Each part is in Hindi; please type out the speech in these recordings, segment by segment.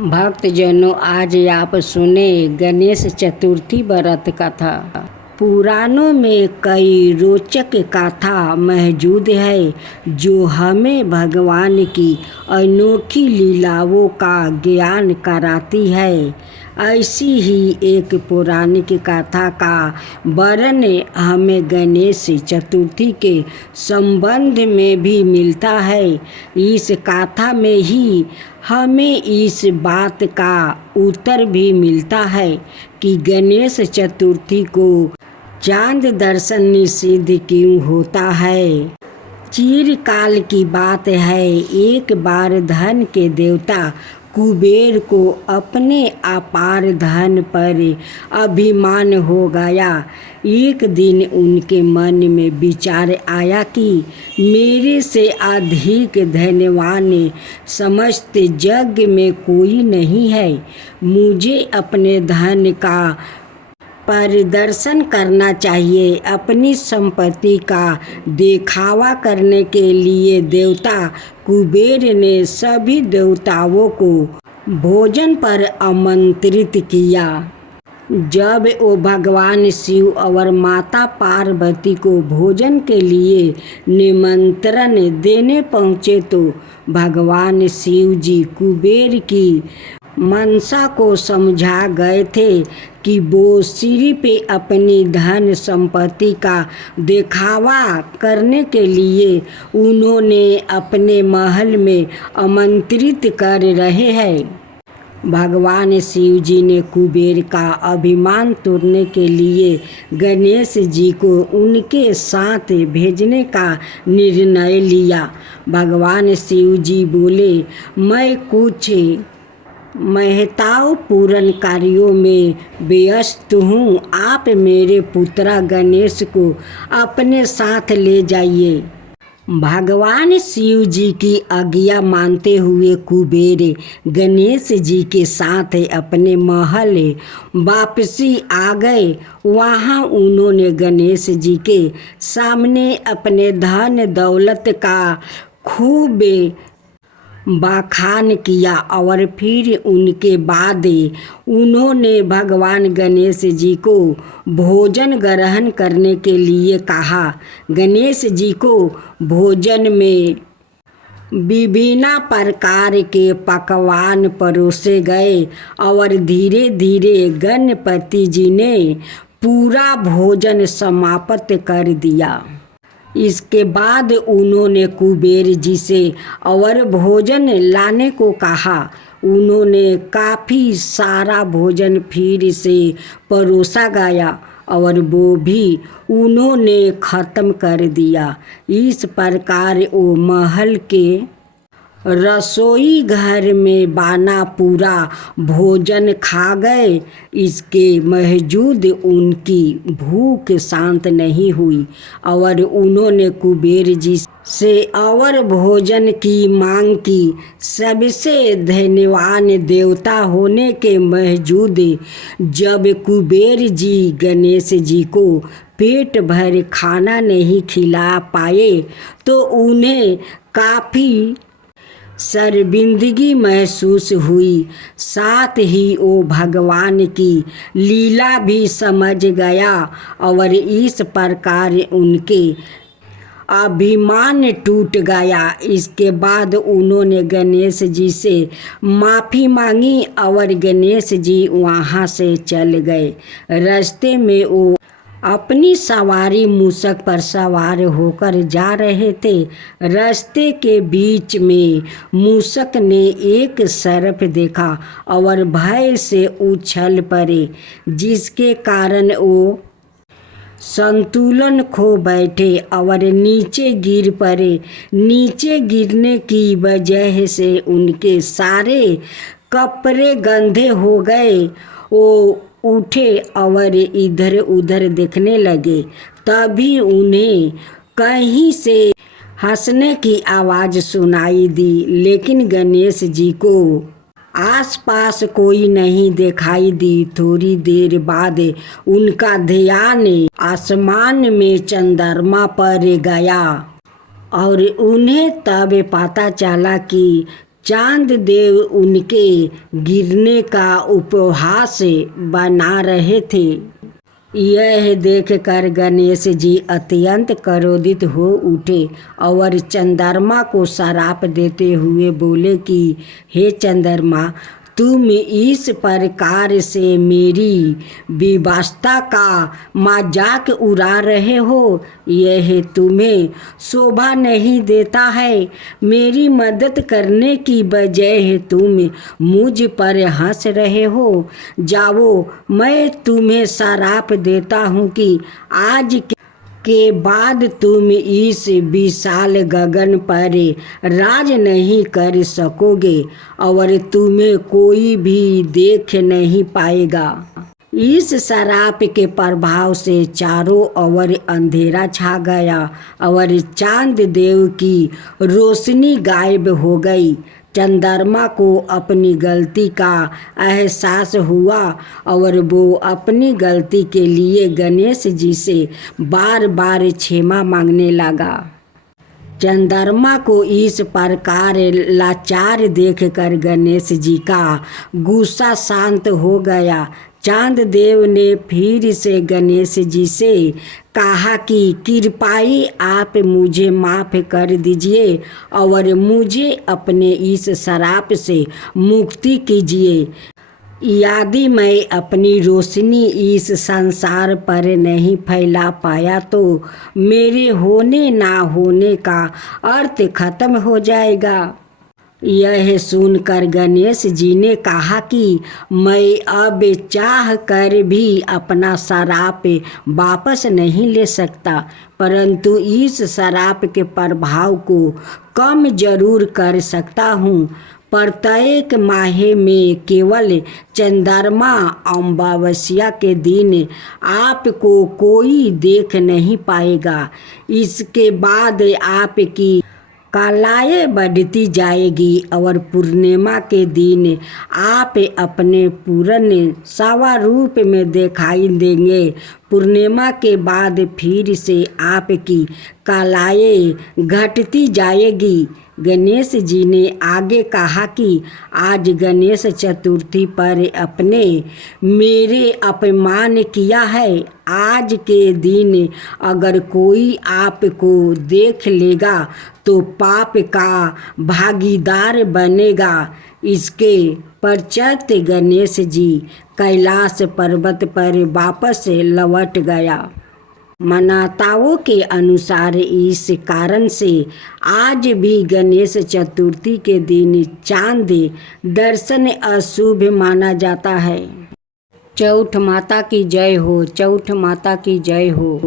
भक्तजनों, आज आप सुने गणेश चतुर्थी व्रत कथा। पुराणों में कई रोचक कथा मौजूद है जो हमें भगवान की अनोखी लीलाओं का ज्ञान कराती है। ऐसी ही एक पौराणिक कथा का वर्णन हमें गणेश चतुर्थी के संबंध में भी मिलता है। इस कथा में ही हमें इस बात का उत्तर भी मिलता है कि गणेश चतुर्थी को चांद दर्शन निषिद्ध क्यों होता है। चिरकाल की बात है, एक बार धन के देवता कुबेर को अपने अपार धन पर अभिमान हो गया। एक दिन उनके मन में विचार आया कि मेरे से अधिक धनवान समस्त जग में कोई नहीं है। मुझे अपने धन का प्रदर्शन करना चाहिए। अपनी संपत्ति का दिखावा करने के लिए देवता कुबेर ने सभी देवताओं को भोजन पर आमंत्रित किया। जब वो भगवान शिव और माता पार्वती को भोजन के लिए निमंत्रण देने पहुँचे तो भगवान शिव जी कुबेर की मनसा को समझा गए थे कि वो सिर्फ अपनी धन संपत्ति का दिखावा करने के लिए उन्होंने अपने महल में आमंत्रित कर रहे हैं। भगवान शिव जी ने कुबेर का अभिमान तोड़ने के लिए गणेश जी को उनके साथ भेजने का निर्णय लिया। भगवान शिव जी बोले, मैं कुछ महत्वपूर्ण कार्यों में व्यस्त हूँ। आप मेरे पुत्र गणेश को अपने साथ ले जाइए। भगवान शिव जी की आज्ञा मानते हुए कुबेर गणेश जी के साथ अपने महल वापसी आ गए। वहाँ उन्होंने गणेश जी के सामने अपने धन दौलत का खूब बखान किया और फिर उनके बाद उन्होंने भगवान गणेश जी को भोजन ग्रहण करने के लिए कहा। गणेश जी को भोजन में विभिन्न प्रकार के पकवान परोसे गए और धीरे धीरे गणपति जी ने पूरा भोजन समाप्त कर दिया। इसके बाद उन्होंने कुबेर जी से और भोजन लाने को कहा। उन्होंने काफ़ी सारा भोजन फिर से परोसा गया और वो भी उन्होंने ख़त्म कर दिया। इस प्रकार वो महल के रसोई घर में बना पूरा भोजन खा गए। इसके बावजूद उनकी भूख शांत नहीं हुई और उन्होंने कुबेर जी से और भोजन की मांग की। सबसे धनवान देवता होने के बावजूद जब कुबेर जी गणेश जी को पेट भर खाना नहीं खिला पाए तो उन्हें काफ़ी शर्मिंदगी महसूस हुई। साथ ही वो भगवान की लीला भी समझ गया और इस प्रकार उनके अभिमान टूट गया। इसके बाद उन्होंने गणेश जी से माफ़ी मांगी और गणेश जी वहाँ से चल गए। रास्ते में वो अपनी सवारी मूषक पर सवार होकर जा रहे थे। रास्ते के बीच में मूषक ने एक सर्प देखा और भय से उछल पड़े, जिसके कारण वो संतुलन खो बैठे और नीचे गिर पड़े। नीचे गिरने की वजह से उनके सारे कपड़े गंदे हो गए। वो उठे और इधर उधर देखने लगे। तभी उन्हें कहीं से हंसने की आवाज़ सुनाई दी, लेकिन गणेश जी को आसपास कोई नहीं दिखाई दी। थोड़ी देर बाद उनका ध्यान आसमान में चंद्रमा पर गया और उन्हें तब पता चला कि चांद देव उनके गिरने का उपहास बना रहे थे। यह देखकर गणेश जी अत्यंत क्रोधित हो उठे और चंद्रमा को श्राप देते हुए बोले कि हे चंद्रमा, तुम इस प्रकार से मेरी विवस्था का मजाक उड़ा रहे हो, यह तुम्हें शोभा नहीं देता है। मेरी मदद करने की बजाय तुम मुझ पर हंस रहे हो। जाओ, मैं तुम्हें श्राप देता हूँ कि आज के बाद तुम इस विशाल गगन पर राज नहीं कर सकोगे और तुम्हें कोई भी देख नहीं पाएगा। इस श्राप के प्रभाव से चारों ओर अंधेरा छा गया और चांद देव की रोशनी गायब हो गई। चंद्रमा को अपनी गलती का एहसास हुआ और वो अपनी गलती के लिए गणेश जी से बार बार क्षमा मांगने लगा। चंद्रमा को इस प्रकार लाचार देखकर गणेश जी का गुस्सा शांत हो गया। चांद देव ने फिर से गणेश जी से कहा कि कृपाई आप मुझे माफ़ कर दीजिए और मुझे अपने इस श्राप से मुक्ति कीजिए। यदि मैं अपनी रोशनी इस संसार पर नहीं फैला पाया तो मेरे होने ना होने का अर्थ खत्म हो जाएगा। यह सुनकर गणेश जी ने कहा कि मैं अब चाह कर भी अपना श्राप वापस नहीं ले सकता, परंतु इस श्राप के प्रभाव को कम जरूर कर सकता हूँ। प्रत्येक माह में केवल चंद्रमा अमावस्या के दिन आपको कोई देख नहीं पाएगा। इसके बाद आपकी कलाएँ बढ़ती जाएगी और पूर्णिमा के दिन आप अपने पूर्ण स्वरूप में दिखाई देंगे। पूर्णिमा के बाद फिर से आपकी कलाएँ घटती जाएगी। गणेश जी ने आगे कहा कि आज गणेश चतुर्थी पर अपने मेरे अपमान किया है। आज के दिन अगर कोई आपको देख लेगा तो पाप का भागीदार बनेगा। इसके पश्चात गणेश जी कैलाश पर्वत पर वापस लौट गया। मान्यताओं के अनुसार इस कारण से आज भी गणेश चतुर्थी के दिन चांद दर्शन अशुभ माना जाता है। चौठ माता की जय हो, चौठ माता की जय हो।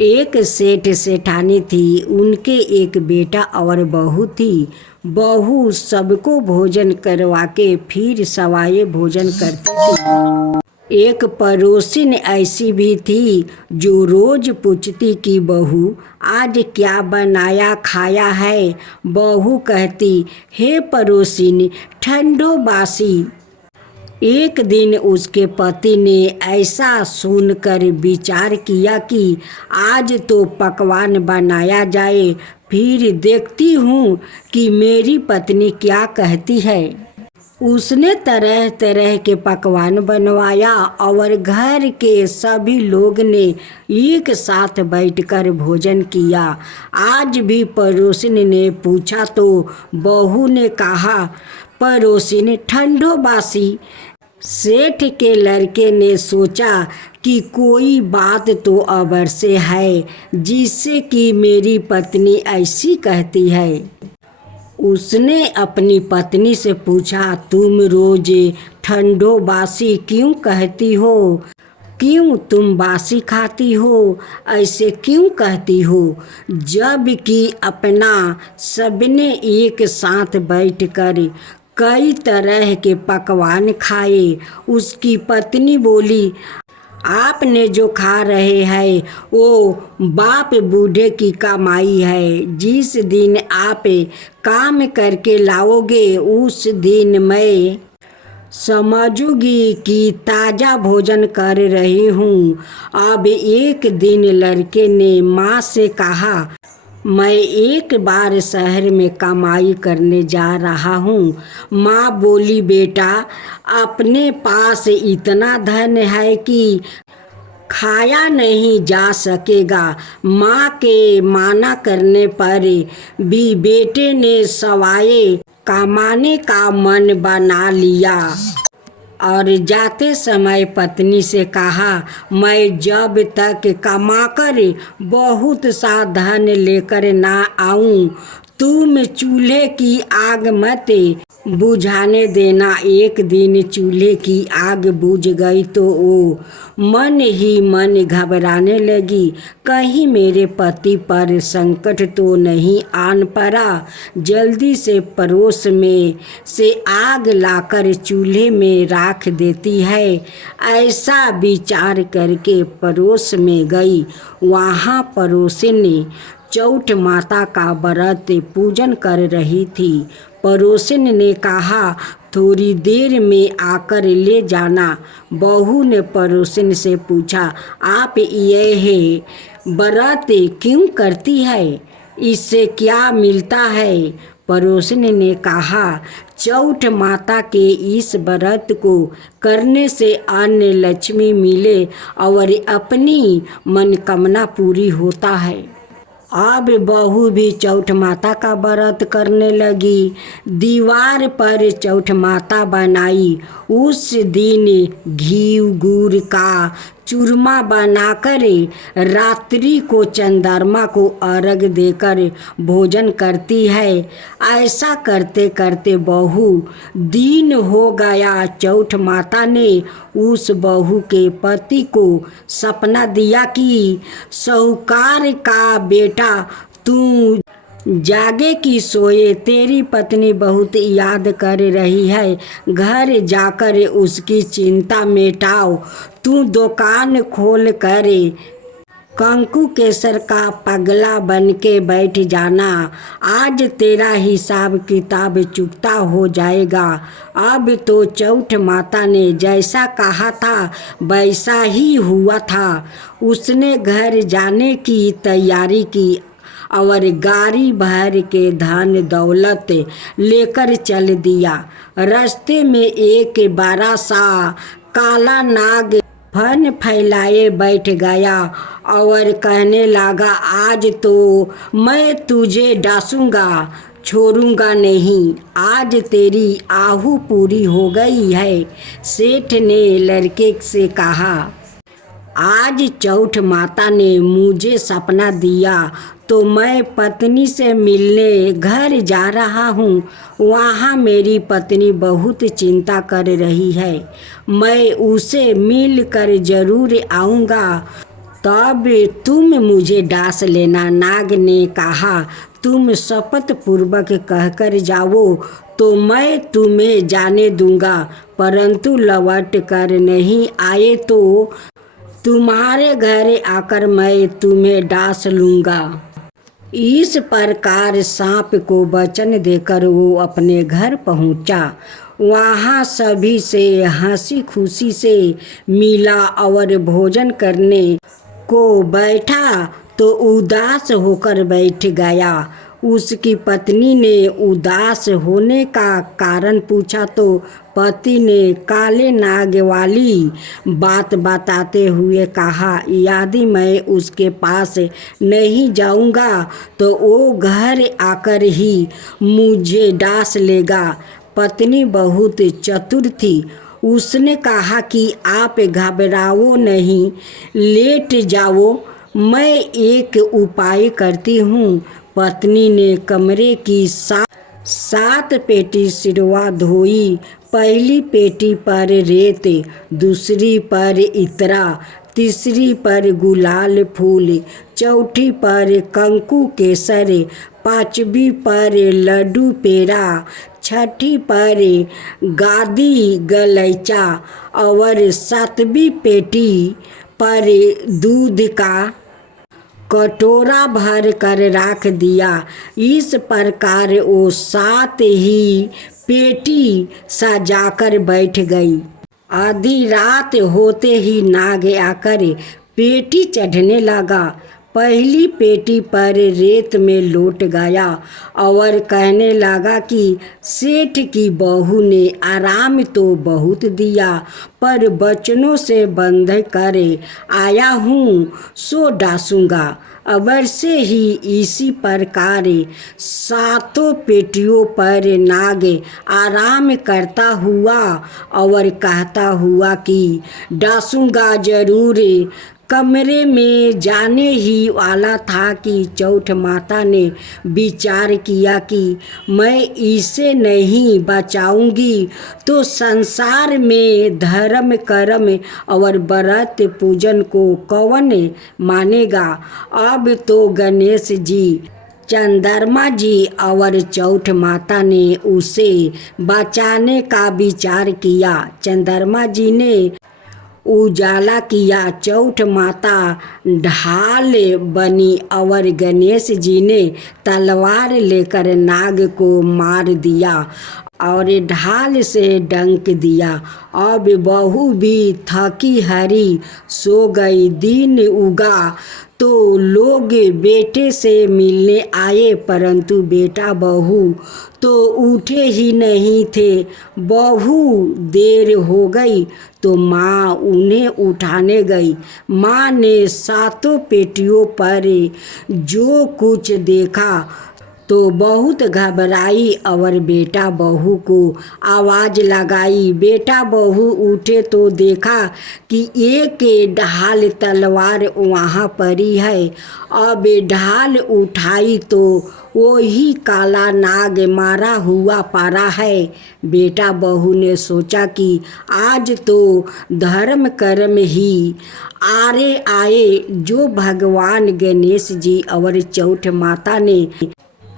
एक सेठ सेठानी थी, उनके एक बेटा और बहू थी। बहू सबको भोजन करवा के फिर सवाए भोजन करती थी। एक पड़ोसिन ऐसी भी थी जो रोज पूछती कि बहू आज क्या बनाया खाया है। बहू कहती, हे पड़ोसिन, ठंडो बासी। एक दिन उसके पति ने ऐसा सुनकर विचार किया कि आज तो पकवान बनाया जाए, फिर देखती हूँ कि मेरी पत्नी क्या कहती है। उसने तरह तरह के पकवान बनवाया और घर के सभी लोग ने एक साथ बैठकर भोजन किया। आज भी पड़ोसिन ने पूछा तो बहू ने कहा, पड़ोसिन ठंडो बासी। सेठ के लड़के ने सोचा कि कोई बात तो अवश्य है जिससे कि मेरी पत्नी ऐसी कहती है। उसने अपनी पत्नी से पूछा, तुम रोज ठंडो बासी क्यों कहती हो? क्यों तुम बासी खाती हो? ऐसे क्यों कहती हो? जब कि अपना सबने एक साथ बैठकर कई तरह के पकवान खाए। उसकी पत्नी बोली, आपने जो खा रहे हैं वो बाप बूढ़े की कमाई है। जिस दिन आप काम करके लाओगे उस दिन मैं समझूंगी कि ताज़ा भोजन कर रही हूँ। अब एक दिन लड़के ने माँ से कहा, मैं एक बार शहर में कमाई करने जा रहा हूँ। माँ बोली, बेटा, अपने पास इतना धन है कि खाया नहीं जा सकेगा। माँ के माना करने पर भी बेटे ने सवाए कमाने का मन बना लिया और जाते समय पत्नी से कहा, मैं जब तक कमाकर बहुत सा धन लेकर ना आऊं, तुम चूल्हे की आग मत बुझाने देना। एक दिन चूल्हे की आग बुझ गई तो वो मन ही मन घबराने लगी, कहीं मेरे पति पर संकट तो नहीं आन पड़ा। जल्दी से पड़ोस में से आग लाकर चूल्हे में राख देती है। ऐसा विचार करके पड़ोस में गई। वहाँ पड़ोसिन चौठ माता का व्रत पूजन कर रही थी। पड़ोसिन ने कहा, थोड़ी देर में आकर ले जाना। बहू ने पड़ोसिन से पूछा, आप यह व्रत क्यों करती है? इससे क्या मिलता है? पड़ोसिन ने कहा, चौठ माता के इस व्रत को करने से अन्न लक्ष्मी मिले और अपनी मनोकामना पूरी होता है। अब बहू भी चौठ माता का व्रत करने लगी। दीवार पर चौठ माता बनाई। उस दिन घी गुड़ का चूरमा बनाकर रात्रि को चंद्रमा को अर्घ देकर भोजन करती है। ऐसा करते करते बहु दिन हो गया। चौठ माता ने उस बहू के पति को सपना दिया कि साहूकार का बेटा, तू जागे कि सोए, तेरी पत्नी बहुत याद कर रही है। घर जाकर उसकी चिंता मिटाओ। तू दुकान खोल कर कंकु केसर का पगला बन के बैठ जाना। आज तेरा हिसाब किताब चुकता हो जाएगा। अब तो चौठ माता ने जैसा कहा था वैसा ही हुआ था। उसने घर जाने की तैयारी की और गाड़ी भर के धन दौलत लेकर चल दिया। रास्ते में एक बड़ा सा काला नाग फन फैलाए बैठ गया और कहने लगा, आज तो मैं तुझे डांसूंगा, छोड़ूंगा नहीं। आज तेरी आहू पूरी हो गई है। सेठ ने लड़के से कहा, आज चौठ माता ने मुझे सपना दिया तो मैं पत्नी से मिलने घर जा रहा हूँ। वहाँ मेरी पत्नी बहुत चिंता कर रही है। मैं उसे मिल कर जरूर आऊँगा, तब तुम मुझे डांस लेना। नाग ने कहा, तुम शपथ पूर्वक कहकर जाओ तो मैं तुम्हें जाने दूंगा, परंतु लौट कर नहीं आए तो तुम्हारे घर आकर मैं तुम्हें डांस लूँगा। इस प्रकार सांप को वचन देकर वो अपने घर पहुँचा। वहाँ सभी से हंसी खुशी से मिला और भोजन करने को बैठा तो उदास होकर बैठ गया। उसकी पत्नी ने उदास होने का कारण पूछा तो पति ने काले नाग वाली बात बताते हुए कहा, यदि मैं उसके पास नहीं जाऊंगा तो वो घर आकर ही मुझे डांस लेगा। पत्नी बहुत चतुर थी। उसने कहा कि आप घबराओ नहीं, लेट जाओ, मैं एक उपाय करती हूँ। पत्नी ने कमरे की सात पेटी सिरवा धोई। पहली पेटी पर रेत, दूसरी पर इतरा, तीसरी पर गुलाल फूल, चौथी पर कंकु केसर, पांचवी पर लड्डू पेड़ा, छठी पर गादी गलैचा और सातवीं पेटी पर दूध का कटोरा भर कर रख दिया। इस प्रकार वो सात ही पेटी सजाकर बैठ गई। आधी रात होते ही नाग आकर पेटी चढ़ने लगा। पहली पेटी पर रेत में लौट गया और कहने लगा कि सेठ की बहू ने आराम तो बहुत दिया, पर बचनों से बंध कर आया हूँ सो डासूंगा। अबर से ही इसी प्रकार 7 पेटियों पर नाग आराम करता हुआ और कहता हुआ कि डासूंगा जरूर। कमरे में जाने ही वाला था कि चौठ माता ने विचार किया कि मैं इसे नहीं बचाऊंगी तो संसार में धर्म कर्म और व्रत पूजन को कौन मानेगा। अब तो गणेश जी, चंद्रमा जी और चौठ माता ने उसे बचाने का विचार किया। चंद्रमा जी ने उजाला किया, चौठ माता ढाल बनी और गणेश जी ने तलवार लेकर नाग को मार दिया और ढाल से डंक दिया। अब बहू भी थकी हारी सो गई। दिन उगा तो लोग बेटे से मिलने आए, परंतु बेटा बहू तो उठे ही नहीं थे। बहू देर हो गई तो माँ उन्हें उठाने गई। माँ ने 7 पेटियों पर जो कुछ देखा तो बहुत घबराई और बेटा बहू को आवाज़ लगाई। बेटा बहू उठे तो देखा कि एक ढाल तलवार वहाँ पड़ी है। अब ढाल उठाई तो वही काला नाग मारा हुआ पड़ा है। बेटा बहू ने सोचा कि आज तो धर्म कर्म ही आरे आए, जो भगवान गणेश जी और चौठ माता ने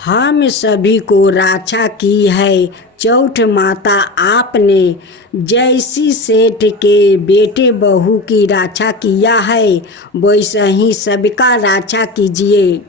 हम सभी को रक्षा की है। चौठ माता, आपने जैसी सेठ के बेटे बहू की रक्षा किया है वैसे ही सबका रक्षा कीजिए।